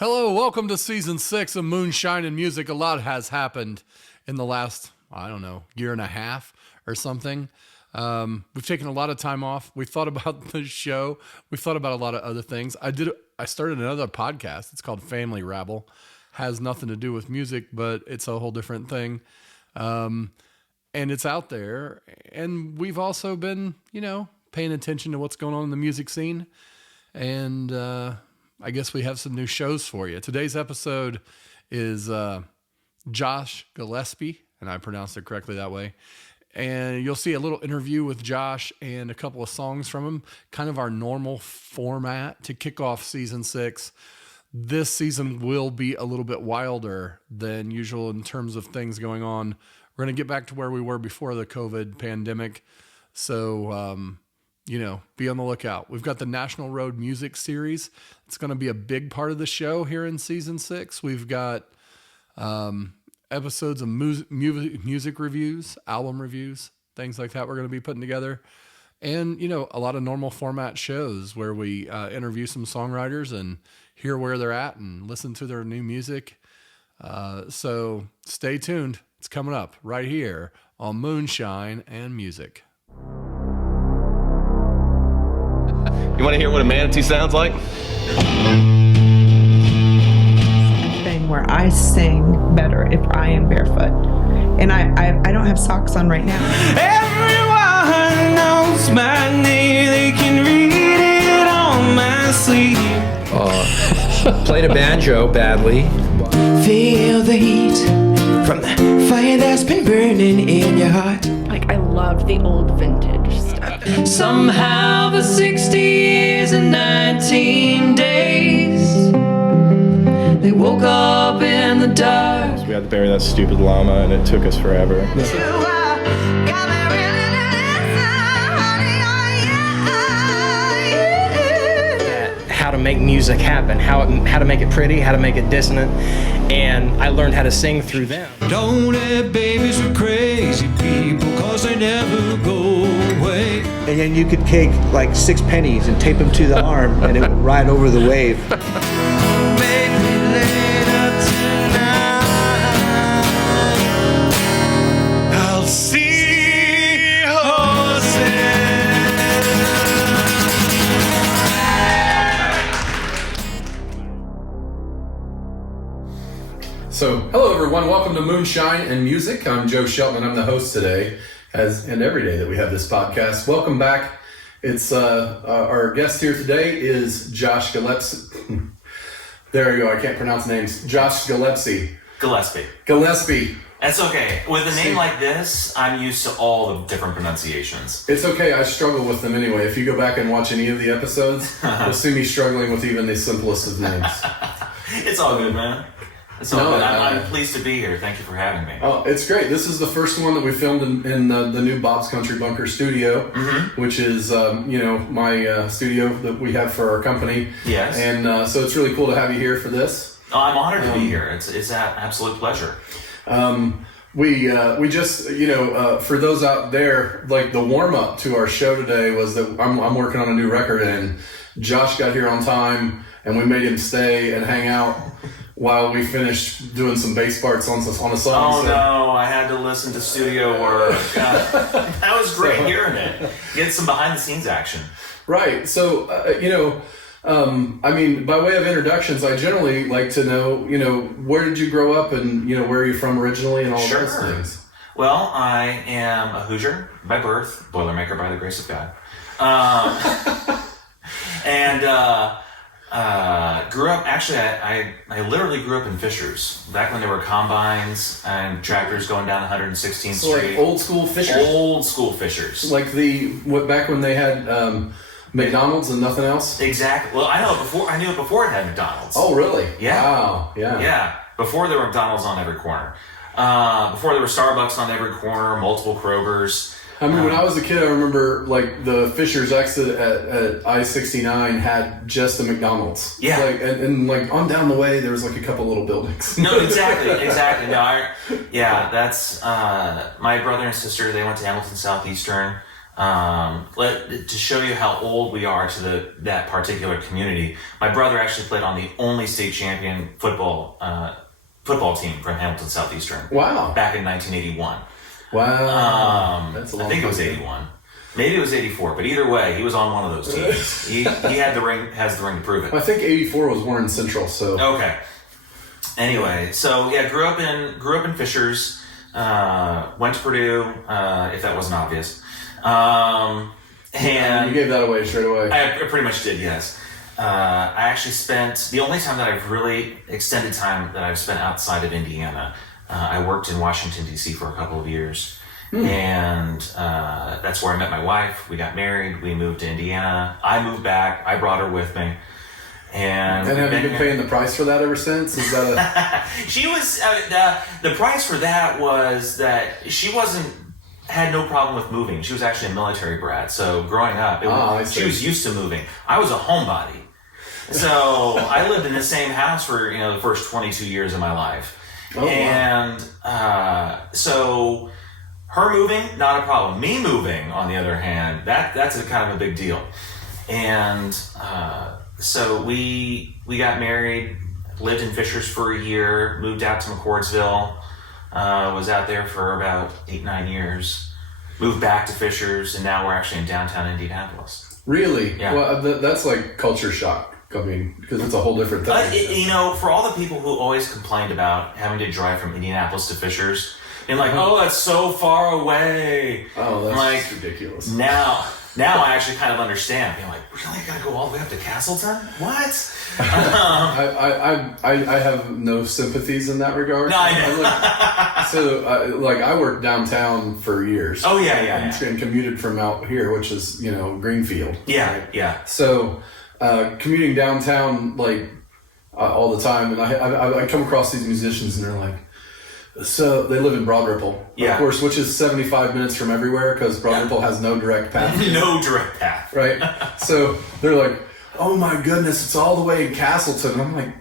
Hello, welcome to season 6 of Moonshine and Music. A lot has happened in the last, year and a half or something. We've taken a lot of time off. We've thought about the show. We've thought about a lot of other things. I started another podcast. It's called Family Rabble. Has nothing to do with music, but it's a whole different thing. And it's out there. And we've also been, paying attention to what's going on in the music scene. And I guess we have some new shows for you. Today's episode is Josh Gillespie, and I pronounced it correctly that way. And you'll see a little interview with Josh and a couple of songs from him, kind of our normal format to kick off season 6. This season will be a little bit wilder than usual in terms of things going on. We're going to get back to where we were before the COVID pandemic. So, be on the lookout. We've got the National Road Music Series. It's going to be a big part of the show here in season 6. We've got episodes of music reviews, album reviews, things like that we're going to be putting together. And, a lot of normal format shows where we interview some songwriters and hear where they're at and listen to their new music. So stay tuned. It's coming up right here on Moonshine and Music. You want to hear what a manatee sounds like? Thing where I sing better if I am barefoot. And I don't have socks on right now. Everyone knows my name. They can read it on my sleeve. Played a banjo badly. Feel the heat from the fire that's been burning in your heart. I love the old vintage stuff. Somehow the 60 years and 19 days, they woke up in the dark. We had to bury that stupid llama and it took us forever. How to make music happen, how to make it pretty, how to make it dissonant, and I learned how to sing through them. Don't let babies with crazy people, cause they never go away. And then you could take like 6 pennies and tape them to the arm and it would ride over the wave. Maybe later tonight I'll see horses. So, hello everyone. Welcome to Moonshine and Music. I'm Joe Shelton. I'm the host today, and every day that we have this podcast. Welcome back. It's our guest here today is Josh Gillespie. There you go. I can't pronounce names. Josh Gillespie. Gillespie. That's okay. With a name like this, I'm used to all the different pronunciations. It's okay. I struggle with them anyway. If you go back and watch any of the episodes, you'll see me struggling with even the simplest of names. It's all good, man. I'm pleased to be here. Thank you for having me. Oh, it's great. This is the first one that we filmed in the new Bob's Country Bunker studio, which is, my studio that we have for our company. Yes. And so it's really cool to have you here for this. Oh, I'm honored to be here. It's an absolute pleasure. We just, for those out there, like the warm up to our show today was that I'm working on a new record and Josh got here on time and we made him stay and hang out while we finished doing some bass parts on a song. Oh, no, I had to listen to studio work. That was great hearing it. Get some behind-the-scenes action. Right. So, by way of introductions, I generally like to know, where did you grow up and, where are you from originally and all those things? Well, I am a Hoosier by birth, Boilermaker by the grace of God. Grew up, actually, I literally grew up in Fishers, back when there were combines and tractors going down 116th Street. Like old school Fishers? Old school Fishers. Like back when they had McDonald's and nothing else? Exactly. Well, I knew it before it had McDonald's. Oh, really? Yeah. Wow, yeah. Yeah, before there were McDonald's on every corner. Before there were Starbucks on every corner, multiple Krogers. I mean, when I was a kid, I remember like the Fishers exit at I-69 had just a McDonald's. Yeah. And on down the way, there was like a couple little buildings. No, exactly. No, that's my brother and sister. They went to Hamilton Southeastern. To show you how old we are to that particular community, my brother actually played on the only state champion football team from Hamilton Southeastern. Wow. Back in 1981. Wow. That's a long I think it was 81. Maybe it was 84, but either way, he was on one of those teams. He has the ring to prove it. I think 84 was Warren Central, so. Okay. Anyway, so yeah, grew up in Fishers, went to Purdue, if that wasn't obvious. And you gave that away straight away. I pretty much did, yes. I actually spent the only time that I've really extended time that I've spent outside of Indiana. I worked in Washington, D.C. for a couple of years. And that's where I met my wife. We got married. We moved to Indiana. I moved back. I brought her with me. And have you been paying the price for that ever since? Is that She was the price for that was that she had no problem with moving. She was actually a military brat. So growing up, she was used to moving. I was a homebody. So I lived in the same house for the first 22 years of my life. Oh, and so her moving, not a problem. Me moving, on the other hand, that's a kind of a big deal. And so we got married, lived in Fishers for a year, moved out to McCordsville, was out there for about 8-9 years, moved back to Fishers, and now we're actually in downtown Indianapolis. Really? Yeah. Well, that's like culture shock. I mean, because it's a whole different thing. For all the people who always complained about having to drive from Indianapolis to Fishers, and oh, that's so far away. Oh, that's just ridiculous. Now I actually kind of understand. Being like, really, gotta go all the way up to Castleton? What? I have no sympathies in that regard. No, I know. I worked downtown for years. Oh yeah. And commuted from out here, which is Greenfield. Yeah, right? yeah. So commuting downtown all the time, and I come across these musicians, and they're like. So they live in Broad Ripple, of course, which is 75 minutes from everywhere because Broad Ripple has no direct path. No direct path. Right? So they're like, oh my goodness, it's all the way in Castleton. And I'm like,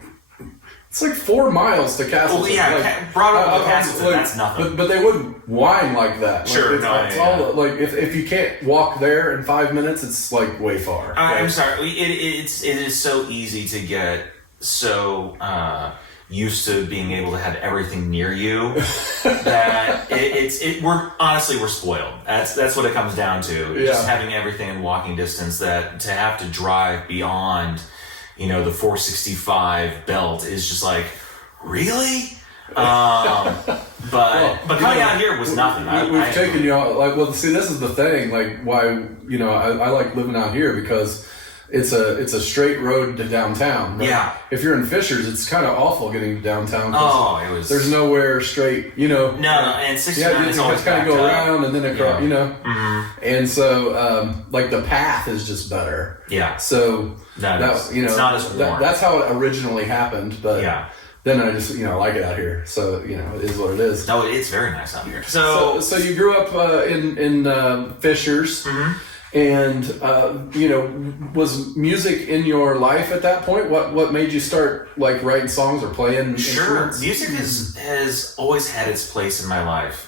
it's like 4 miles to Castleton. Well, yeah, Broad Ripple to Castleton, that's nothing. But they wouldn't whine like that. Sure, if you can't walk there in 5 minutes, it's way far. I'm sorry. It is so easy to get so used to being able to have everything near you that we're spoiled. That's what it comes down to. Just having everything in walking distance, that to have to drive beyond the 465 belt is just like, really? But coming out here was nothing. We've taken you out, see, this is the thing, why I like living out here, because it's a straight road to downtown. Right? Yeah. If you're in Fishers, it's kind of awful getting to downtown. There's nowhere straight. No. And 69 is always kind of go around and then across. Mm-hmm. And so the path is just better. Yeah. So it's not as warm. That's how it originally happened. But then I just like it out here. So it is what it is. No, it's very nice out here. So you grew up in Fishers. Mm-hmm. And was music in your life at that point? What made you start writing songs or playing? Sure, instruments? music has always had its place in my life.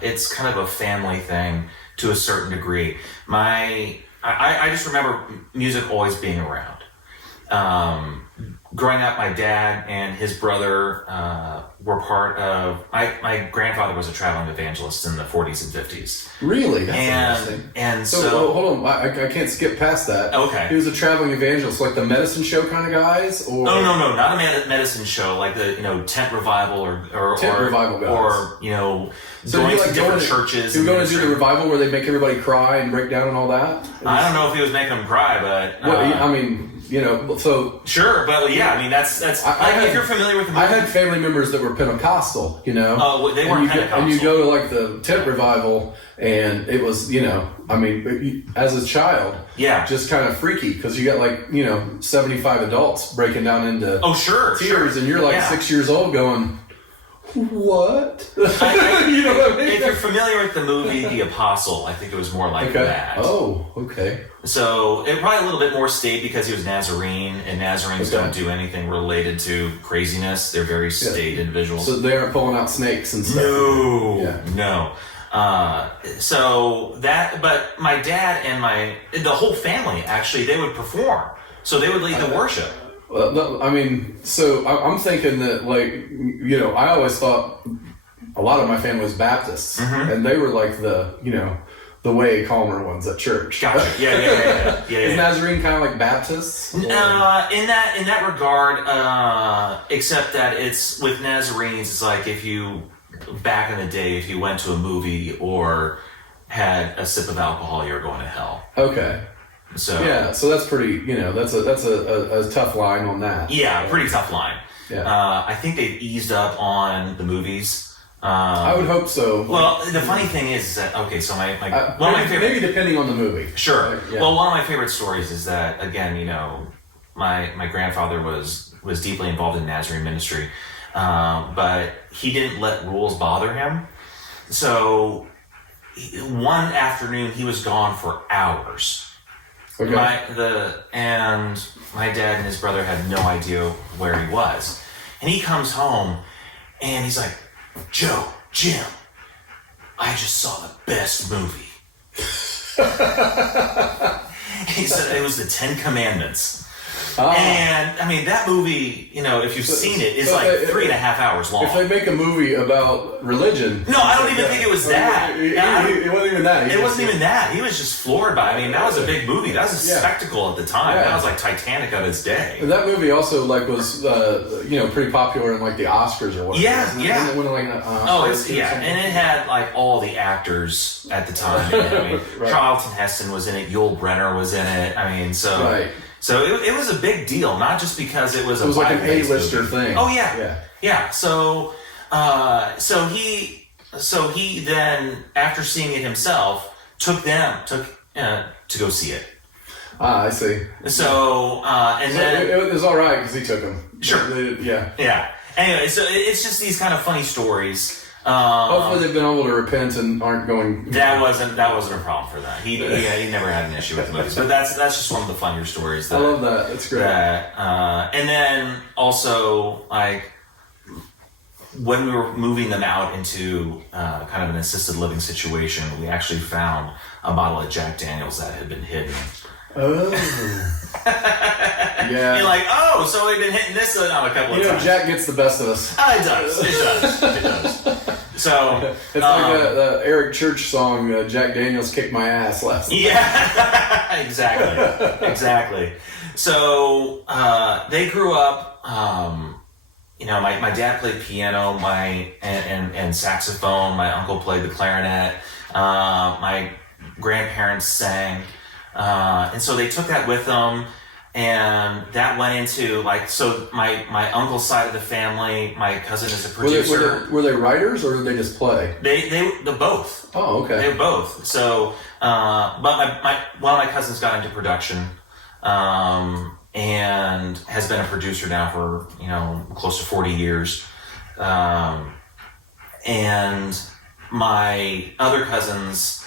It's kind of a family thing to a certain degree. I just remember music always being around. Growing up, my dad and his brother were part of. My grandfather was a traveling evangelist in the 40s and 50s. Really? That's interesting. And so hold on, I can't skip past that. Okay. He was a traveling evangelist, like the medicine show kind of guys, or no, not a medicine show, like the tent revival or tent revival guys, or going to different churches. He was going to do the revival where they make everybody cry and break down and all that. I don't know if he was making them cry, but I mean. So sure, but that's. If you're familiar with the movie, I had family members that were Pentecostal, they weren't Pentecostal. And you go to the tent revival, and it was, as a child, just kind of freaky because you got 75 adults breaking down into tears, and you're 6 years old going, what? You know what I mean? If you're familiar with the movie The Apostle, I think it was more like that. Oh, okay. So it probably a little bit more staid because he was Nazarene, and Nazarenes don't do anything related to craziness. They're very staid individuals. So they aren't pulling out snakes and stuff. No. But my dad and the whole family, actually, they would perform. So they would lead the worship. Well, I mean, so I'm thinking that, like, you know, I always thought a lot of my family was Baptists, and they were like the way calmer ones at church. Gotcha. Yeah. Is Nazarene kind of like Baptists? In that regard, except that it's with Nazarenes, it's like if you back in the day, if you went to a movie or had a sip of alcohol, you're going to hell. Okay. So yeah, so that's pretty. You know, that's a tough line on that. Yeah, pretty tough line. Yeah. I think they've eased up on the movies. I would hope so. Well, the funny thing is that so one of my favorite, maybe depending on the movie. Sure. Yeah. Well, one of my favorite stories is that, again, you know, my grandfather was deeply involved in Nazarene ministry, but he didn't let rules bother him. So one afternoon he was gone for hours. Okay. And my dad and his brother had no idea where he was, and he comes home and he's like, Jim, I just saw the best movie. He said it was the 10 Commandments. And I mean, that movie, you know, if you've seen it, is like 3.5 hours long. If they make a movie about religion, no, I don't even think it was that. It wasn't even that. It wasn't even that. He was just floored by it. I mean, that was a big movie. That was a spectacle at the time. That was like Titanic of its day. And that movie also was pretty popular in like the Oscars or whatever. Yeah. It went, like, and it had like all the actors at the time. I mean, Charlton Heston was in it. Yul Brynner was in it. I mean, so. Right. So it was a big deal, not just because it was like an A-lister thing. Oh yeah. So he then, after seeing it himself, took to go see it. I see. So then it was all right because he took him. Sure. Yeah. Anyway, so it's just these kind of funny stories. Hopefully they've been able to repent and aren't going. That wasn't a problem for that. He never had an issue with the movies, but that's just one of the funnier stories. I love that. That's great. And then also, like, when we were moving them out into kind of an assisted living situation, we actually found a bottle of Jack Daniels that had been hidden. Oh. Yeah. You're like, so we've been hitting this on a couple of times. Jack gets the best of us. It does. So it's like the Eric Church song, Jack Daniels kicked my ass last night. Yeah, exactly. So they grew up. My dad played piano, and saxophone. My uncle played the clarinet. My grandparents sang. And so they took that with them, and that went into my uncle's side of the family. My cousin is a producer. Were they writers or did they just play? They both. Oh, okay. They were both. So, but one of my cousins got into production, and has been a producer now for close to 40 years. And my other cousins.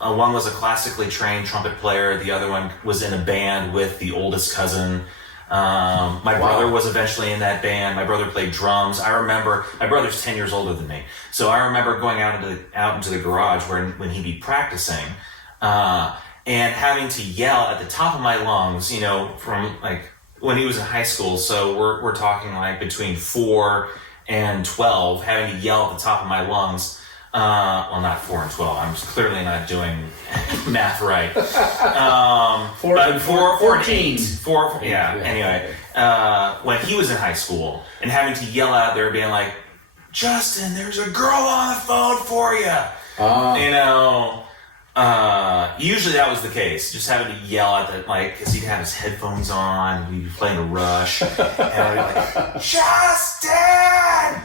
One was a classically trained trumpet player. The other one was in a band with the oldest cousin. My brother was eventually in that band. My brother played drums. I remember, my brother's 10 years older than me. So I remember going out into the garage when he'd be practicing, and having to yell at the top of my lungs, from like when he was in high school. So we're talking like between 4 and 12, having to yell at the top of my lungs. Well, not 4 and 12. I'm clearly not doing math right. 4 and 14. Anyway, when he was in high school and having to yell out there, being like, "Justin, there's a girl on the phone for you." Usually that was the case. Just having to yell at because he'd have his headphones on, and he'd be playing a Rush, and I'd be like, "Justin!"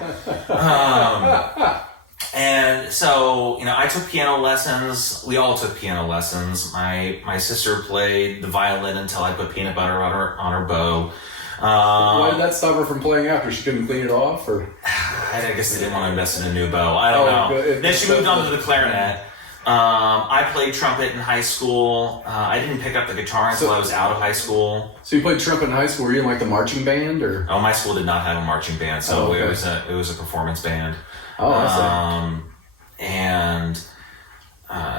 And so, I took piano lessons. We all took piano lessons. My sister played the violin until I put peanut butter on her bow. Why did that stop her from playing after? She couldn't clean it off? Or I guess they didn't want to invest in a new bow. I don't know. Then she moved on to the clarinet. I played trumpet in high school. I didn't pick up the guitar until I was out of high school. So you played trumpet in high school. Were you in like the marching band, or? Oh, my school did not have a marching band, so it was a performance band. Oh, I see. And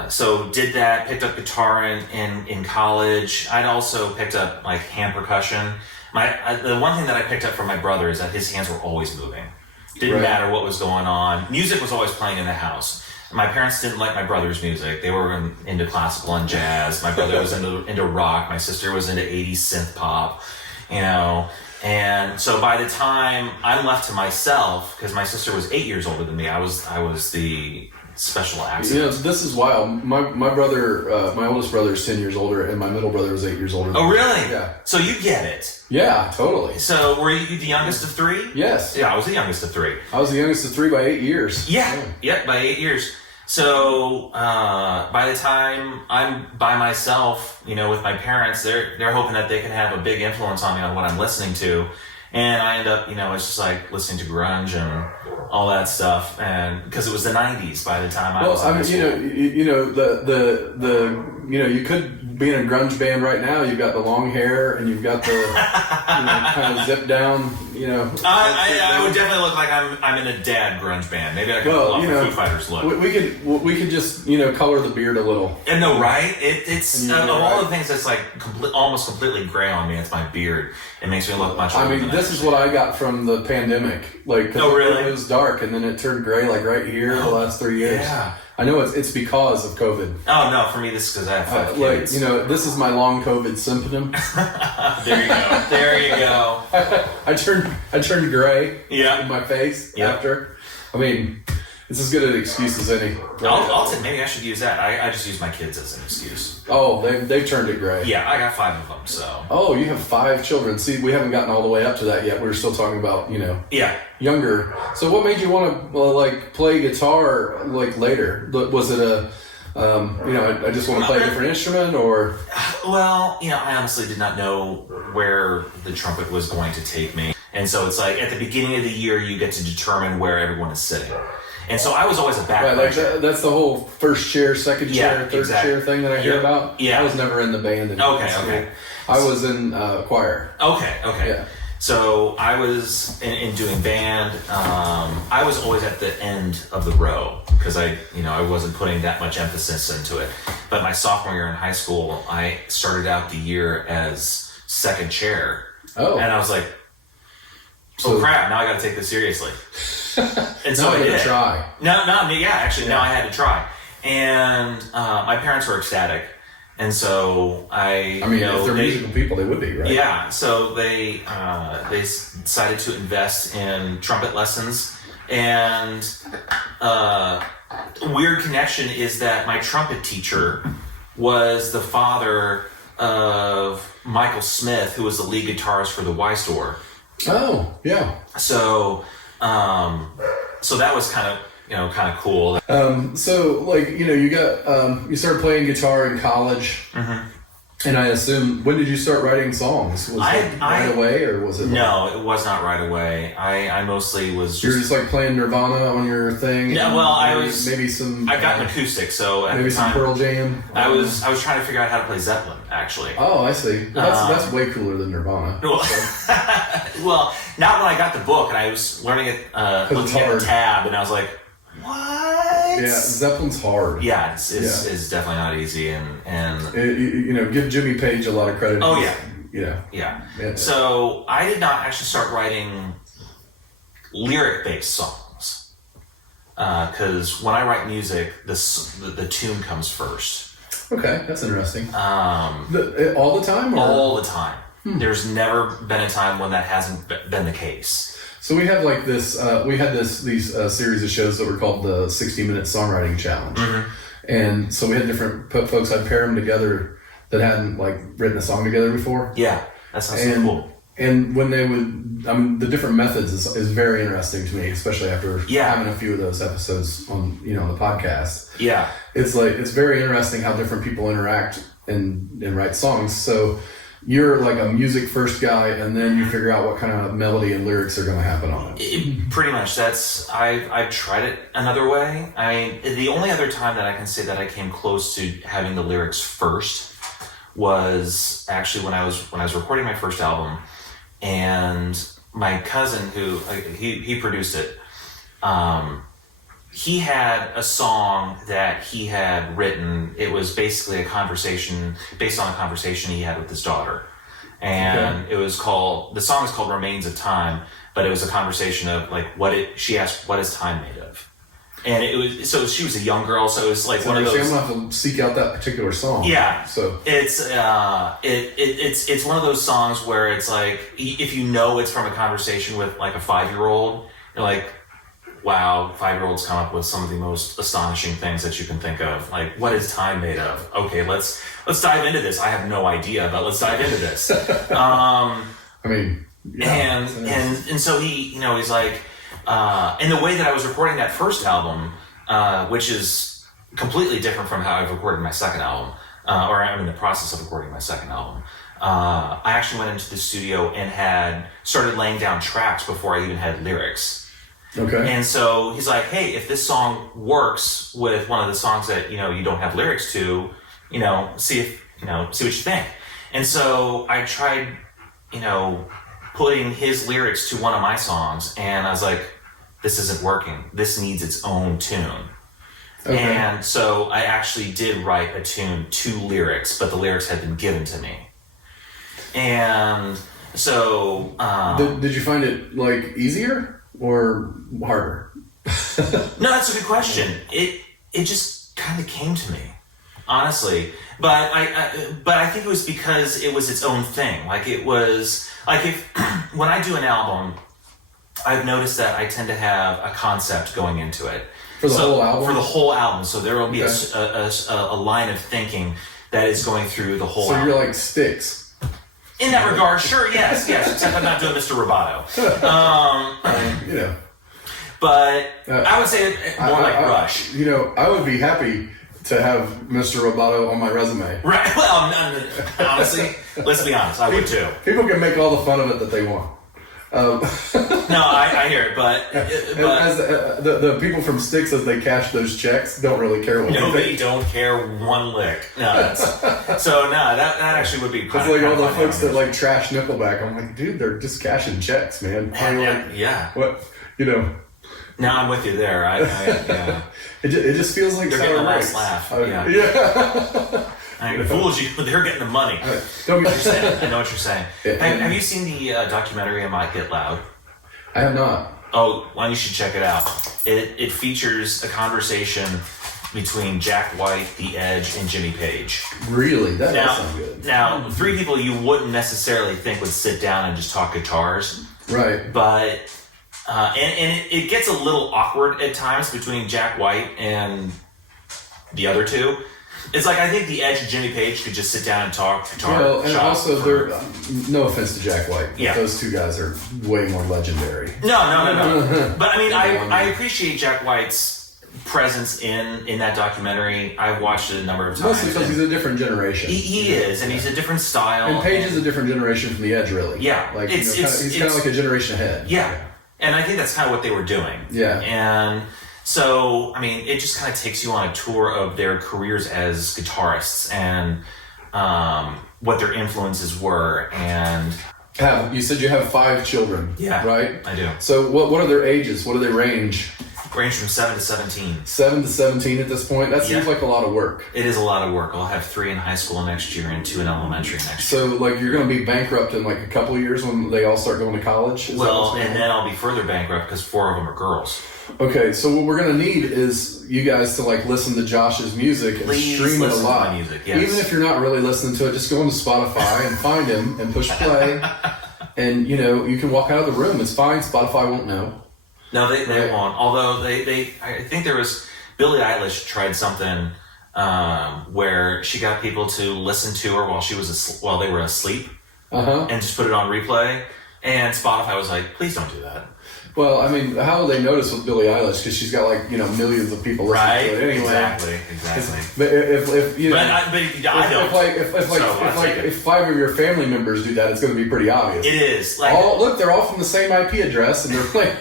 So did that, picked up guitar in college. I'd also picked up like hand percussion. The one thing that I picked up from my brother is that his hands were always moving. Didn't matter what was going on. Music was always playing in the house. My parents didn't like my brother's music. They were into classical and jazz. My brother was into rock. My sister was into 80s synth pop, you know. And so by the time I'm left to myself, because my sister was 8 years older than me, I was the special accident. You know, this is wild. My brother, my oldest brother is 10 years older, and my middle brother is 8 years older. Oh, really? Yeah. So you get it. Yeah, totally. So were you the youngest of three? Yes. Yeah, I was the youngest of three. I was the youngest of three by 8 years. Yeah. Yep, by 8 years. So by the time I'm by myself, you know, with my parents, they're hoping that they can have a big influence on me on what I'm listening to. And I end up, you know, it's just like listening to grunge and all that stuff, and because it was the '90s by the time I was in high school. You could be in a grunge band right now. You've got the long hair and you've got the kind of zip down. You know, I would definitely look like I'm in a dad grunge band. Maybe I could pull off the Foo Fighters look. We could just color the beard a little. And no, right? It's of all the things that's like almost completely gray on me. It's my beard. It makes me look much older. I mean, this is what I got from the pandemic. Like, really? It was dark, and then it turned gray, like right here, the last 3 years. Yeah. I know it's because of COVID. Oh no, for me this is because I have 5 kids. This is my long COVID symptom. There you go. I turned gray. Yeah. In my face after. I mean, it's as good an excuse as any. I'll say maybe I should use that. I just use my kids as an excuse. Oh, they've turned it gray. Yeah, I got 5 of them. So. Oh, you have 5 children. See, we haven't gotten all the way up to that yet. We're still talking about Yeah. younger. So, what made you want to play guitar later? Was it I just want to play a different instrument, or? Well, I honestly did not know where the trumpet was going to take me, and so it's like at the beginning of the year you get to determine where everyone is sitting. And so I was always a back bencher. That's the whole first chair, second chair, third chair thing that I hear about. Yeah. I was never in the band. Okay. I was in choir. Okay. Yeah. So I was in doing band. I was always at the end of the row because I wasn't putting that much emphasis into it. But my sophomore year in high school, I started out the year as second chair. Oh. And I was like, oh crap, now I got to take this seriously. And so I did. Try. Now I had to try. And my parents were ecstatic. And so if they're musical people, they would be, right? Yeah. So they decided to invest in trumpet lessons. And weird connection is that my trumpet teacher was the father of Michael Smith, who was the lead guitarist for the Y Store. Oh, yeah. So that was kind of cool. You started playing guitar in college, and I assume, when did you start writing songs? Was it right away, or was it? No, it was not right away. I mostly was. You were just like playing Nirvana on your thing. Yeah, well, I got an acoustic, so at maybe the time, some Pearl Jam. I was trying to figure out how to play Zeppelin, actually. Oh, I see. Well, that's way cooler than Nirvana. Well, not when I got the book and I was learning it, looking at the tab, and I was like, what? Yeah, Zeppelin's hard. Yeah, it's definitely not easy, and give Jimmy Page a lot of credit. Oh yeah. Yeah. So I did not actually start writing lyric-based songs because when I write music, the tune comes first. Okay, that's interesting. All the time? Or? All the time. There's never been a time when that hasn't been the case. So we have these series of shows that were called the 60-Minute Songwriting Challenge. And so we had different folks. I'd pair them together that hadn't written a song together before. Yeah, that sounds so cool. And when they would, the different methods is very interesting to me, especially after having a few of those episodes on the podcast. Yeah, it's very interesting how different people interact and write songs. So you're like a music first guy, and then you figure out what kind of melody and lyrics are going to happen on it. Pretty much. I've tried it another way. The only other time that I can say that I came close to having the lyrics first was actually when I was recording my first album, and my cousin, who he produced it, he had a song that he had written. It was basically a conversation based on a conversation he had with his daughter. And it was the song is called Remains of Time, but it was a conversation of like, she asked, what is time made of? And she was a young girl, so it was like one of those. I'm gonna have to seek out that particular song. Yeah. So it's one of those songs where it's like, if you know it's from a conversation with like a 5-year-old, you're like, wow, 5-year-olds come up with some of the most astonishing things that you can think of. Like, what is time made of? Okay, let's dive into this. I have no idea, but let's dive into this. And so he's like, and the way that I was recording that first album, which is completely different from how I've recorded my second album, or I'm in the process of recording my second album. I actually went into the studio and had started laying down tracks before I even had lyrics. Okay. And so he's like, hey, if this song works with one of the songs that, you don't have lyrics to, see what you think. And so I tried, putting his lyrics to one of my songs, and I was like, this isn't working. This needs its own tune. Okay. And so I actually did write a tune to lyrics, but the lyrics had been given to me. And so... Did you find it, like, easier or harder? No, that's a good question. It just kind of came to me, honestly. But I think it was because it was its own thing. Like, it was... Like, when I do an album, I've noticed that I tend to have a concept going into it. For the whole album? For the whole album. So there will be a line of thinking that is going through the whole album. So you're like Styx. In that regard, sure, yes. Except I'm not doing Mr. Roboto. But I would say more like Rush. I would be happy to have Mr. Roboto on my resume. Right. Well, honestly, let's be honest. I would too. People can make all the fun of it that they want. No, I hear it, but as the people from Styx, as they cash those checks, don't really care what they don't care one lick. No, that actually would be. It's like all the folks that like trash Nickelback. I'm like, dude, they're just cashing checks, man. Yeah. What No, I'm with you there. Yeah. It just feels like they're getting the last laugh. I fooled you. They're getting the money. Don't get saying. I know what you're saying. Have you seen the documentary "I Might Get Loud"? I have not. Oh, well, you should check it out. It features a conversation between Jack White, The Edge, and Jimmy Page. Really? That does sound good. Now, 3 people you wouldn't necessarily think would sit down and just talk guitars. Right. But and it gets a little awkward at times between Jack White and the other two. It's like I think The Edge and Jimmy Page could just sit down and talk guitar. Well, and also they're no offense to Jack White, but yeah. Those two guys are way more legendary. No. But I mean, I appreciate Jack White's presence in that documentary. I've watched it a number of times. Mostly because he's a different generation. He is, and he's a different style. And Page is a different generation from The Edge, really. Yeah, like he's kind of like a generation ahead. Yeah, and I think that's kind of what they were doing. Yeah, and. So, I mean, it just kind of takes you on a tour of their careers as guitarists and what their influences were. And you said you have 5 children, right? I do. So what are their ages? What do they range? Range from 7 to 17. 7 to 17 at this point? That seems like a lot of work. It is a lot of work. I'll have 3 in high school next year and 2 in elementary next year. So, like, you're going to be bankrupt in, like, a couple of years when they all start going to college? Well, and then I'll be further bankrupt because 4 of them are girls. Okay, so what we're going to need is you guys to, like, listen to Josh's music and stream it a lot. Music, yes. Even if you're not really listening to it, just go into Spotify and find him and push play. And, you can walk out of the room. It's fine. Spotify won't know. No, they won't. Although I think there was Billie Eilish tried something where she got people to listen to her while they were asleep, and just put it on replay. And Spotify was like, "Please don't do that." Well, I mean, how will they notice with Billie Eilish? Because she's got millions of people listening to it anyway. Exactly. But if if 5 of your family members do that, it's going to be pretty obvious. It is. Look, they're all from the same IP address, and they're playing.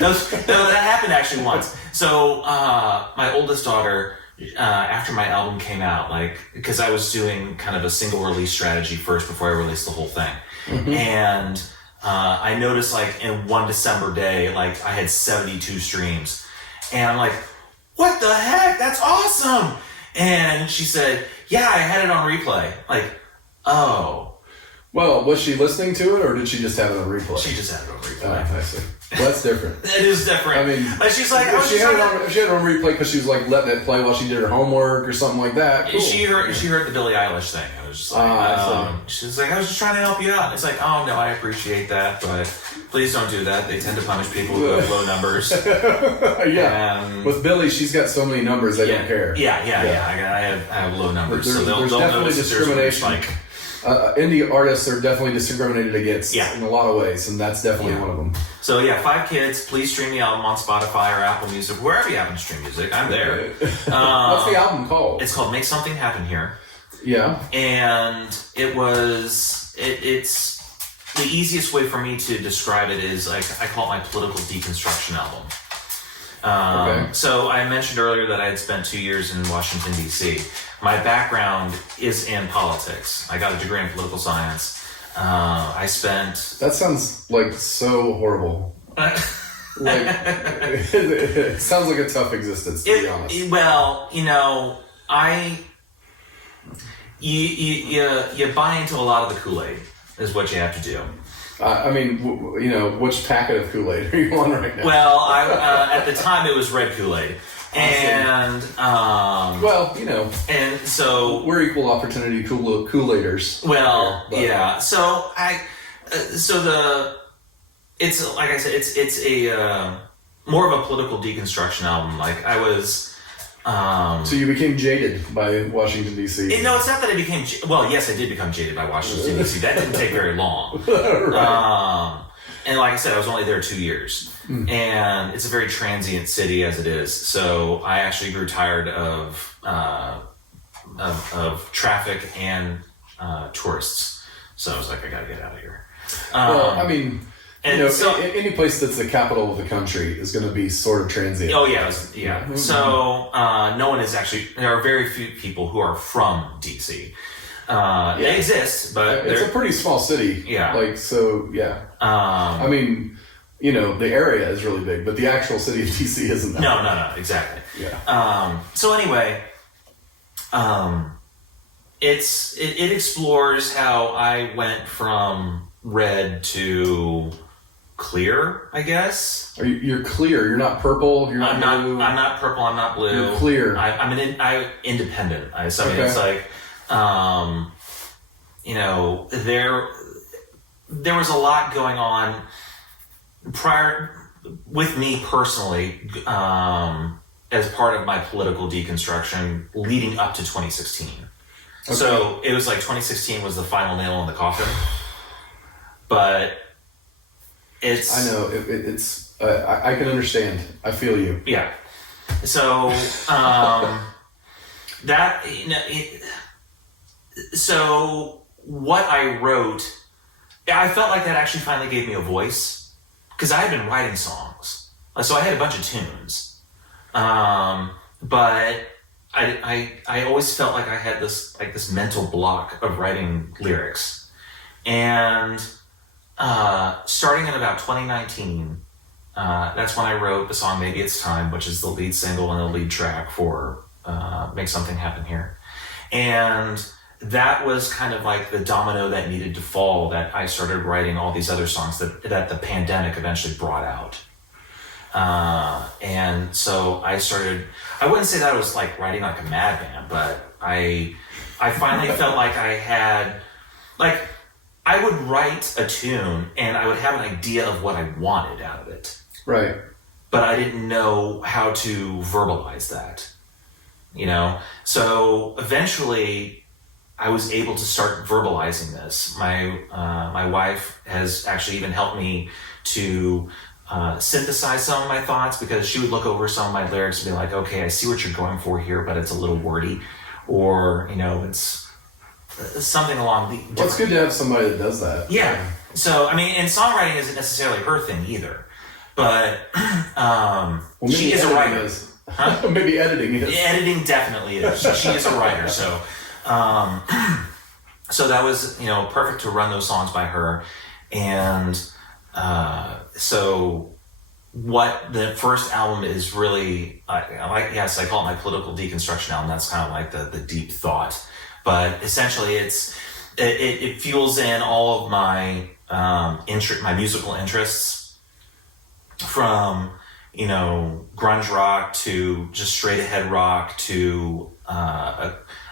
No, that happened actually once. So my oldest daughter, after my album came out, because I was doing kind of a single release strategy first before I released the whole thing, and. I noticed in one December day, I had 72 streams. And I'm like, what the heck? That's awesome. And she said, yeah, I had it on replay. Like, oh. Well, was she listening to it, or did she just have it on replay? She just had it on replay. I see. Well, that's different. It is different. I mean, she's like, if she had it on replay because she was like letting it play while she did her homework or something like that. Cool. She heard the Billie Eilish thing. I was just like, she's like, I was just trying to help you out. It's like, oh no, I appreciate that, but please don't do that. They tend to punish people who have low numbers. Yeah. With Billie, she's got so many numbers they don't care. Yeah. I have low numbers, there's, so they'll definitely notice discrimination. Like, indie artists are definitely discriminated against in a lot of ways, and that's definitely one of them. So yeah, 5 Kids. Please stream the album on Spotify or Apple Music, wherever you happen to stream music. I'm there. What's the album called? It's called Make Something Happen Here. Yeah. And it's the easiest way for me to describe it is like I call it my political deconstruction album. So I mentioned earlier that I had spent 2 years in Washington, D.C. My background is in politics. I got a degree in political science. I spent... That sounds like so horrible. It sounds like a tough existence, to be honest. Well, you know, you buy into a lot of the Kool-Aid is what you have to do. I mean, you know, which packet of Kool-Aid are you on right now? Well, at the time it was red Kool-Aid. And well, you know, and so we're equal opportunity Kool-Aiders. Well, yeah. So it's like I said, it's a more of a political deconstruction album. Like I was. So you became jaded by Washington, D.C. No, it's not that I became... Well, yes, I did become jaded by Washington, D.C. That didn't take very long. Right. And like I said, I was only there 2 years. And it's a very transient city as it is. So I actually grew tired of traffic and tourists. So I was like, I got to get out of here. Well, I mean... And you know, so, any place that's the capital of the country is going to be sort of transient. Oh, yeah. So, no one is actually... There are very few people who are from D.C. They exist, but... It's a pretty small city. Yeah. Like, so, yeah. I mean, you know, the area is really big, but the actual city of D.C. isn't that No, exactly. Yeah. So anyway, it explores how I went from red to... clear, I guess. You're clear. You're not purple. You're not blue. I'm not purple. I'm not blue. You're clear. I'm independent. So I mean, it's like, you know, there was a lot going on prior with me personally as part of my political deconstruction leading up to 2016. Okay. So it was like 2016 was the final nail in the coffin, but. I know it's. I can understand. I feel you. Yeah. So that you know. So what I wrote, I felt like that actually finally gave me a voice because I had been writing songs, so I had a bunch of tunes, but I always felt like I had this mental block of writing lyrics, and. Starting in about 2019, that's when I wrote the song Maybe It's Time, which is the lead single and the lead track for Make Something Happen Here. And that was kind of like the domino that needed to fall that I started writing all these other songs that the pandemic eventually brought out. And so I wouldn't say that I was like writing like a madman, but I finally felt like I had, like, I would write a tune and I would have an idea of what I wanted out of it. Right. But I didn't know how to verbalize that, you know? So eventually I was able to start verbalizing this. My wife has actually even helped me to synthesize some of my thoughts because she would look over some of my lyrics and be like, okay, I see what you're going for here, but it's a little wordy. Or, you know, it's something along the... Well, it's good to have somebody that does that. Yeah. So, I mean, and songwriting isn't necessarily her thing either. But she is a writer. Huh? Maybe editing is. Editing definitely is. She is a writer. So so that was, you know, perfect to run those songs by her. And so what the first album is really, I call it my political deconstruction album. That's kind of like the deep thought. But essentially it fuels in all of my my musical interests, from, grunge rock to just straight ahead rock to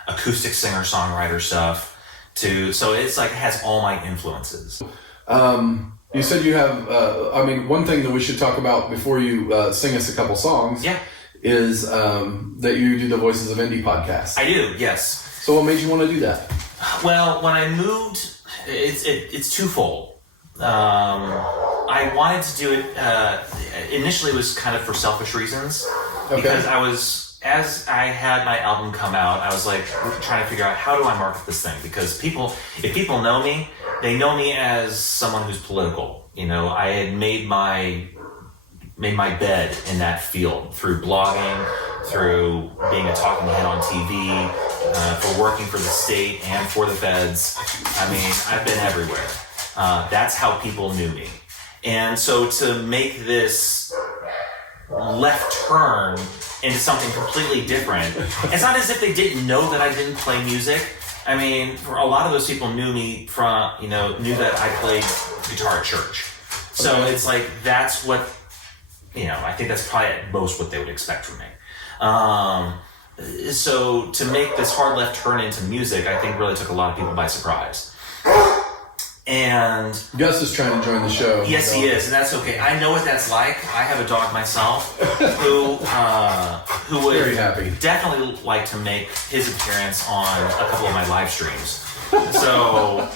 acoustic singer-songwriter stuff so it's like it has all my influences. You said you have, one thing that we should talk about before you sing us a couple songs is that you do the Voices of Indy podcast. I do, yes. So what made you want to do that? Well, when I moved, it's twofold. I wanted to do it, initially it was kind of for selfish reasons. Okay. Because as I had my album come out, I was like trying to figure out, how do I market this thing? Because if people know me, they know me as someone who's political. I had made my bed in that field through blogging, through being a talking head on TV, for working for the state and for the feds. I mean, I've been everywhere. That's how people knew me. And so to make this left turn into something completely different, it's not as if they didn't know that I didn't play music. I mean, for a lot of those people knew me from, knew that I played guitar at church. So it's like, that's what, I think that's probably at most what they would expect from me. So to make this hard left turn into music, I think really took a lot of people by surprise. And Gus is trying to join the show. Yes, he is, and that's okay. I know what that's like. I have a dog myself who would very happy. Definitely like to make his appearance on a couple of my live streams. So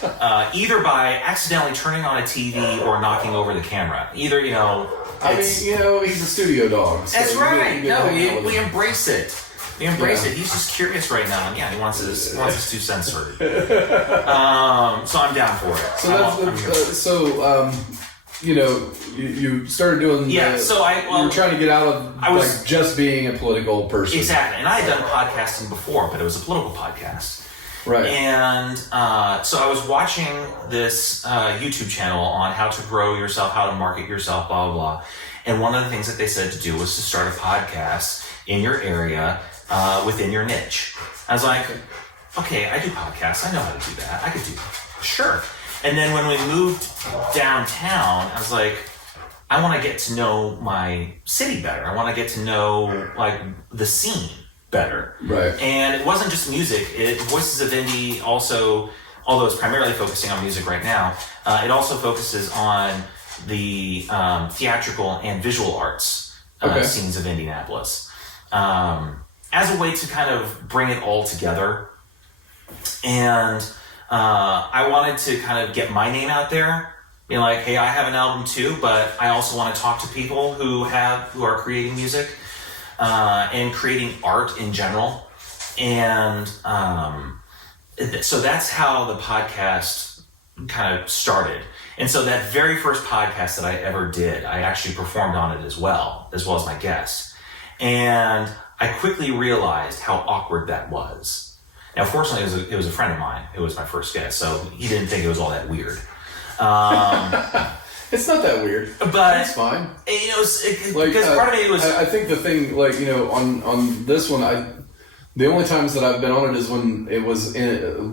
either by accidentally turning on a TV or knocking over the camera. Either, he's a studio dog. So that's right. We embrace it. We embrace it. He's just curious right now. Yeah, he wants his 2 cents heard. So I'm down for it. You started doing. Yeah. You were trying to get out of just being a political person. Exactly, and I had done podcasting before, but it was a political podcast. Right. And so I was watching this YouTube channel on how to grow yourself, how to market yourself, blah blah blah. And one of the things that they said to do was to start a podcast in your area. Within your niche. I was like, okay, I do podcasts. I know how to do that. I could do that. Sure. And then when we moved downtown, I was like, I want to get to know my city better. I want to get to know the scene better. Right. And it wasn't just music. Voices of Indy also, although it's primarily focusing on music right now, it also focuses on the theatrical and visual arts scenes of Indianapolis. As a way to kind of bring it all together. And I wanted to kind of get my name out there, being like, hey, I have an album too, but I also want to talk to people who are creating music and creating art in general. And so that's how the podcast kind of started. And so that very first podcast that I ever did, I actually performed on it as well as my guest. And I quickly realized how awkward that was. Now, fortunately, it was a friend of mine who was my first guest, so he didn't think it was all that weird. It's not that weird, but it's fine. Because part of it was. I think the thing, on this one, the only times that I've been on it is when it was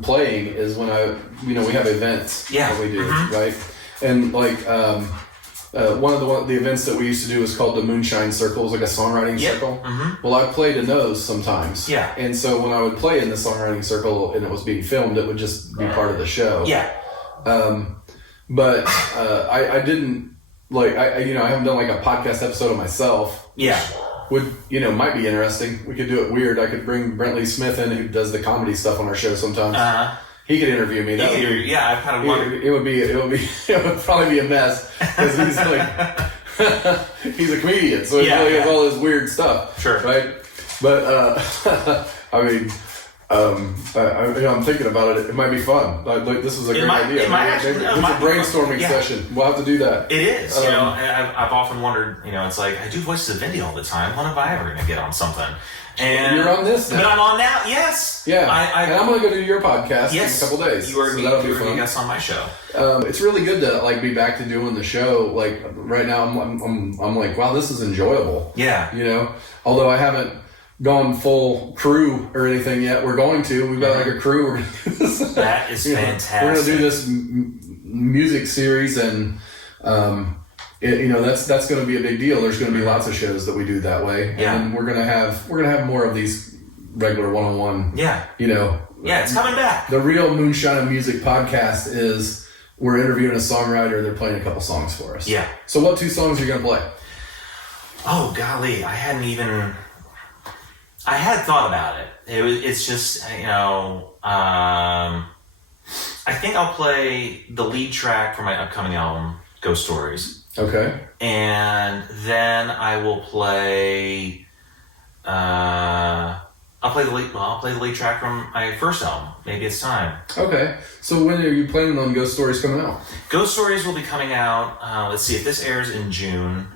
playing. Is when we have events. Yeah. That we do, right? And one of the events that we used to do was called the Moonshine Circle. It was like a songwriting circle. Mm-hmm. Well, I played in those sometimes. Yeah. And so when I would play in the songwriting circle and it was being filmed, it would just be part of the show. Yeah. But I didn't I haven't done a podcast episode of myself. Yeah. Would might be interesting. We could do it weird. I could bring Brentley Smith in, who does the comedy stuff on our show sometimes. He could interview me. I kind of wondered. It would probably be a mess because he's he's a comedian, so he has all this weird stuff. Sure. Right. But I'm thinking about it. It might be fun. Like this is a great idea. It might actually. It's a brainstorming session. We'll have to do that. It is. And I've often wondered. It's like I do Voices of Indy all the time. When am I ever going to get on something? And you're on this now. But I'm on now. Yes. Yeah. And I'm going to go do your podcast in a couple days. You are going to guest on my show. It's really good to be back to doing the show. Like right now, I'm like, wow, this is enjoyable. Yeah. Although I haven't gone full crew or anything yet. We're going to. We've got a crew. That is fantastic. We're going to do this music series, and that's going to be a big deal. There's going to be lots of shows that we do that way, and we're going to have more of these regular one-on-one. Yeah. It's coming back. The real Moonshine and Music podcast is we're interviewing a songwriter. They're playing a couple songs for us. Yeah. So what 2 songs are you going to play? Oh golly, I had thought about it. It's just, I think I'll play the lead track for my upcoming album, Ghost Stories. Okay. And then I will play, I'll play the lead track from my first album, Maybe It's Time. Okay. So when are you planning on Ghost Stories coming out? Ghost Stories will be coming out, let's see, if this airs in June.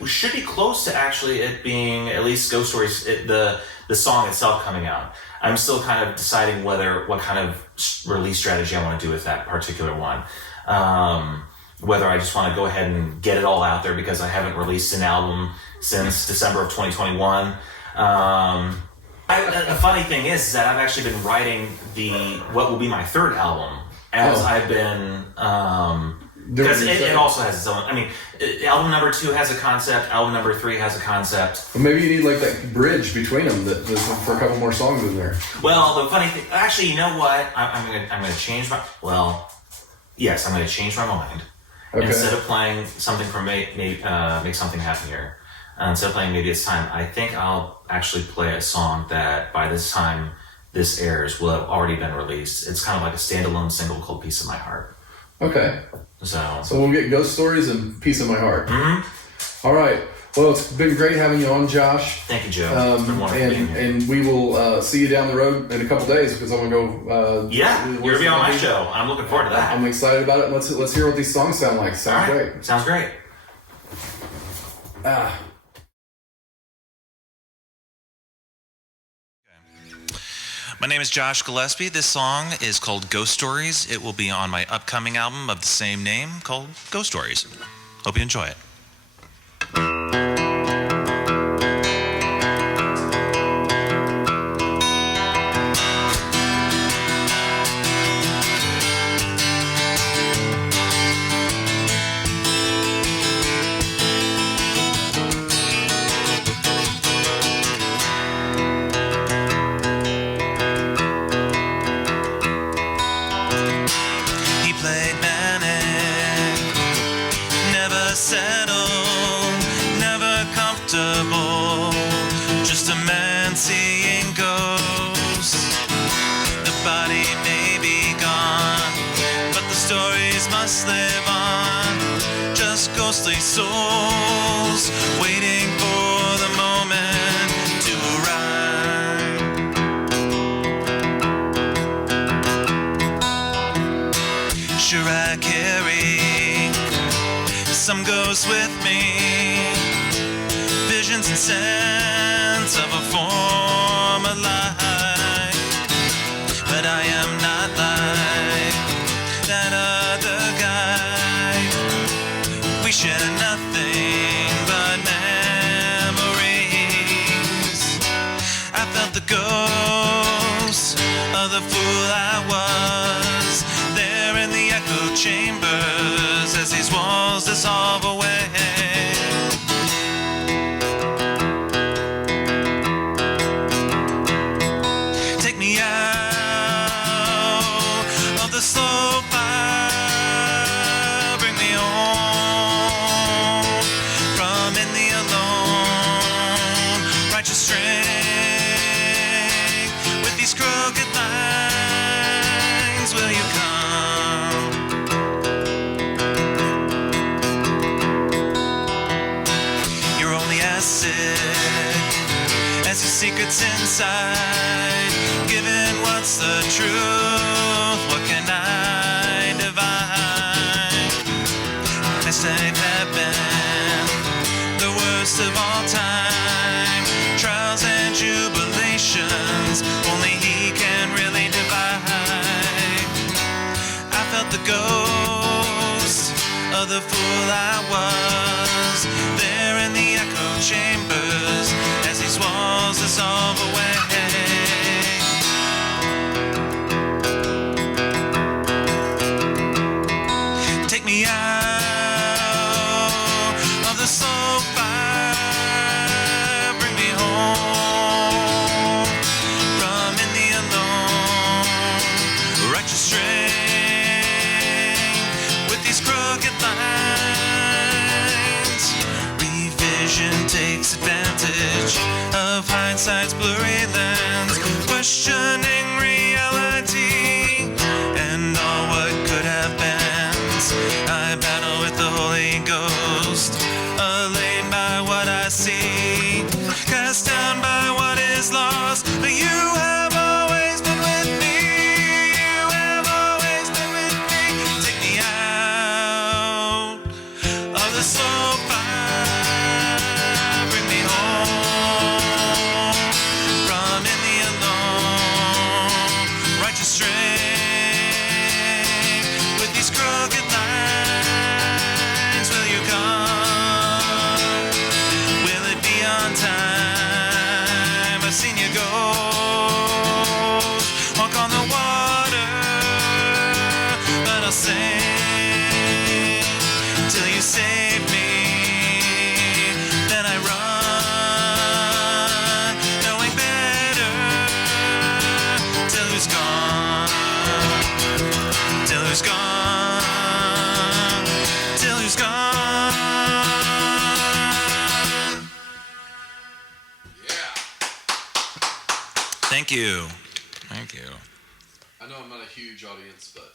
We should be close to actually it being at least Ghost Stories, the song itself coming out. I'm still kind of deciding what kind of release strategy I want to do with that particular one. Whether I just want to go ahead and get it all out there because I haven't released an album since December of 2021. A funny thing is that I've actually been writing what will be my third album as I've been. Because it also has its own. I mean, album number 2 has a concept. Album number 3 has a concept. Well, maybe you need that bridge between them for a couple more songs in there. Well, the funny thing, actually, you know what? I'm gonna change my. Well, yes, I'm gonna change my mind. Okay. Instead of playing something from Make Something Happen Here, instead of playing Maybe It's Time, I think I'll actually play a song that by this time this airs will have already been released. It's kind of like a standalone single called "Piece of My Heart." Okay. So we'll get Ghost Stories and Piece of My Heart. Mm-hmm. All right. Well, it's been great having you on, Josh. Thank you, Joe. It's been wonderful being here. And we will see you down the road in a couple days because I'm going to go... you're going to be on my show. I'm looking forward to that. I'm excited about it. Let's hear what these songs sound like. Sounds great. Sounds great. My name is Josh Gillespie. This song is called Ghost Stories. It will be on my upcoming album of the same name called Ghost Stories. Hope you enjoy it. Just a man seeing ghosts. The body may be gone, but the stories must live on. Just ghostly souls waiting for the moment to arrive. Sure, I carry some ghosts with me, visions and sense of a former life, but I am not like that other guy. We share nothing but memories. I felt the ghost of the fool I was, there in the echo chambers as these walls dissolve away. Secrets inside. what's the truth? What can I divine? Mistake have been the worst of all time. Trials and tribulations, only He can really divide. I felt the ghost of the fool I was, there in the echo chambers, as these walls dissolve away. Take me out of the slow fire, bring me home from in the alone, righteous strength with these crooked lines. Revision takes advantage of hindsight's blurry lens, questioning reality and all what could have been. I battle with the Holy Ghost, allayed by what I see, cast down by what is lost. But you have always been with me. You have always been with me. Take me out of the slow fire, bring me home from in the alone, righteous strength with these crooked lines. Will you come? Will it be on time? I've seen you go, walk on the water, but I'll sing till you save me. Then I run, knowing better, till who's gone, till who's gone, till who's gone. Thank you. Thank you. I know I'm not a huge audience, but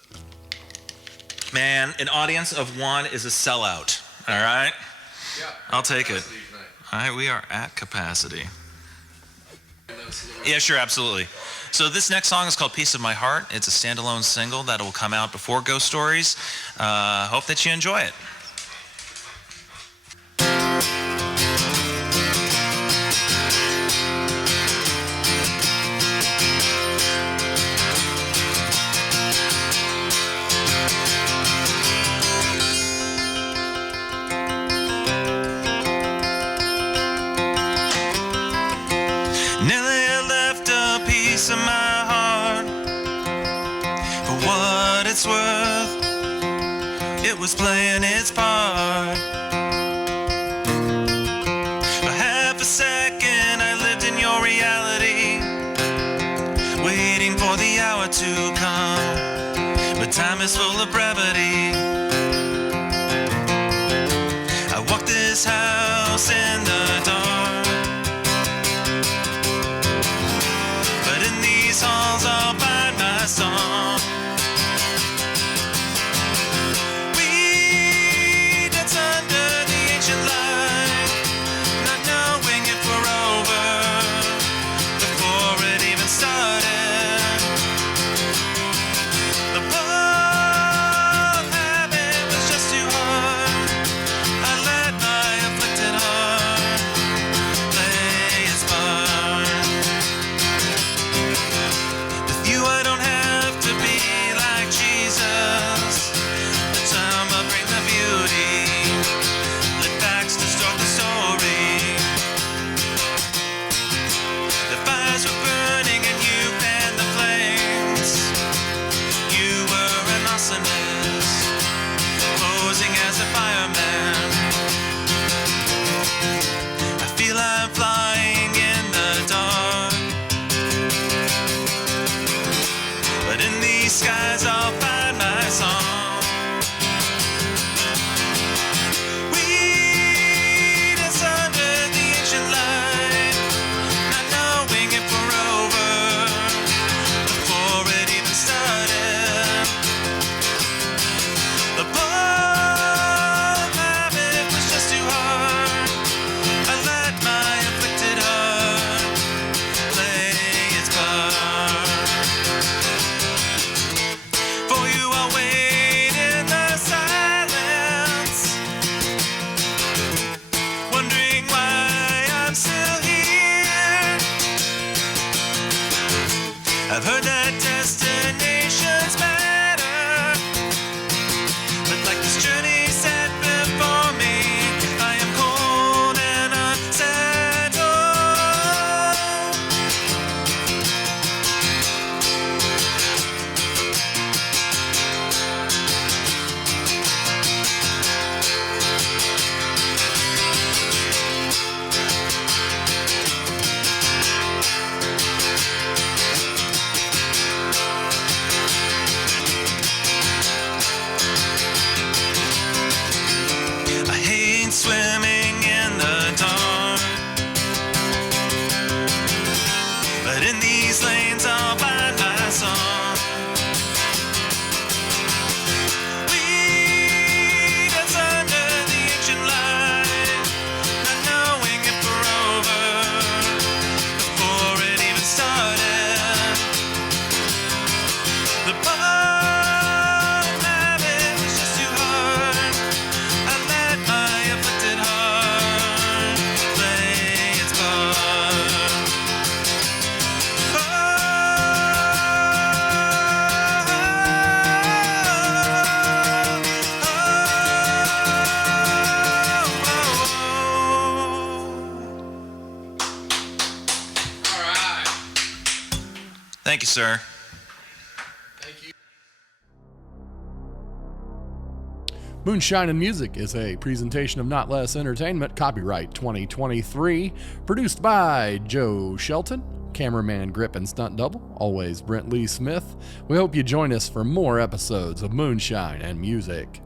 Man, an audience of one is a sellout. All right? yeah, I'll take it. capacity tonight. All right, we are at capacity. Yeah, sure, absolutely. So this next song is called Piece of My Heart. It's a standalone single that will come out before Ghost Stories. Hope that you enjoy it. Nearly left a piece of my heart. For what it's worth, it was playing its part. For half a second I lived in your reality, waiting for the hour to come. But time is full of brevity. I walked this house in the dark, but in these halls I'll find my song. We dance under the ancient light, not knowing if we're over before it even started. The pull of habit was just too hard. I let my afflicted heart Thank you, sir. Moonshine and Music is a presentation of Not Less Entertainment, copyright 2023, produced by Joe Shelton, cameraman, grip, and stunt double, always Brent Lee Smith. We hope you join us for more episodes of Moonshine and Music.